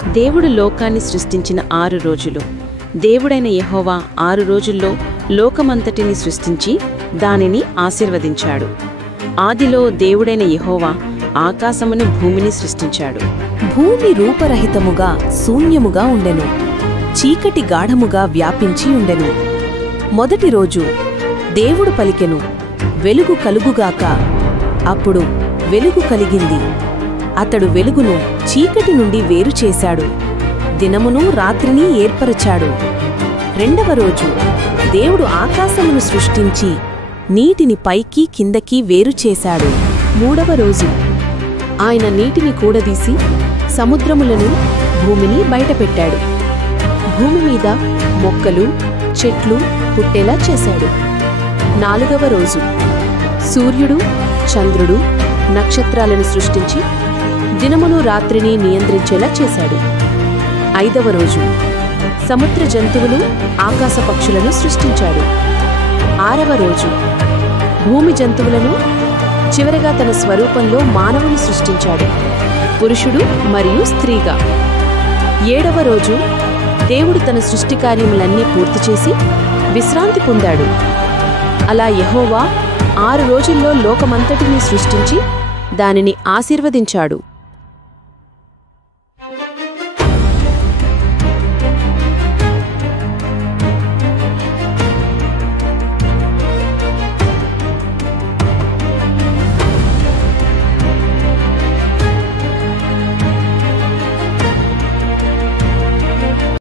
దేవుడు లోకాన్ని సృష్టించిన 6 రోజులు. దేవుడైన యెహోవా 6 రోజుల్లో లోకమంతటిని సృష్టించి దానిని ఆశీర్వదించాడు. ఆదిలో దేవుడైన యెహోవా ఆకాశమును భూమిని సృష్టించాడు. భూమి రూపరహితముగా శూన్యముగా ఉండెను, చీకటి గాఢముగా వ్యాపించి ఉండెను. మొదటి రోజు దేవుడు పలికెను, వెలుగు కలుగుగాక. అప్పుడు వెలుగు కలిగింది. అతడు వెలుగును చీకటి నుండి వేరు చేశాడు, దినమును రాత్రిని ఏర్పరచాడు. రెండవ రోజు దేవుడు ఆకాశమును సృష్టించి నీటిని పైకి కిందకి వేరు చేశాడు. మూడవ రోజు ఆయన నీటిని కూడదీసి సముద్రములను భూమిని బయటపెట్టాడు. భూమి మీద మొక్కలు చెట్లు పుట్టేలా చేశాడు. నాలుగవ రోజు సూర్యుడు చంద్రుడు నక్షత్రాలను సృష్టించి దినమును రాత్రిని నియంత్రించేలా చేశాడు. ఐదవ రోజు సముద్ర జంతువులు ఆకాశ పక్షులను సృష్టించాడు. ఆరవ రోజు భూమి జంతువులను, చివరగా తన స్వరూపంలో మానవుని సృష్టించాడు, పురుషుడు మరియు స్త్రీగా. ఏడవ రోజు దేవుడు తన సృష్టి కార్యములన్నీ పూర్తి చేసి విశ్రాంతి పొందాడు. అలా యెహోవా 6 రోజుల్లో లోకమంతటినీ సృష్టించి దానిని ఆశీర్వదించాడు.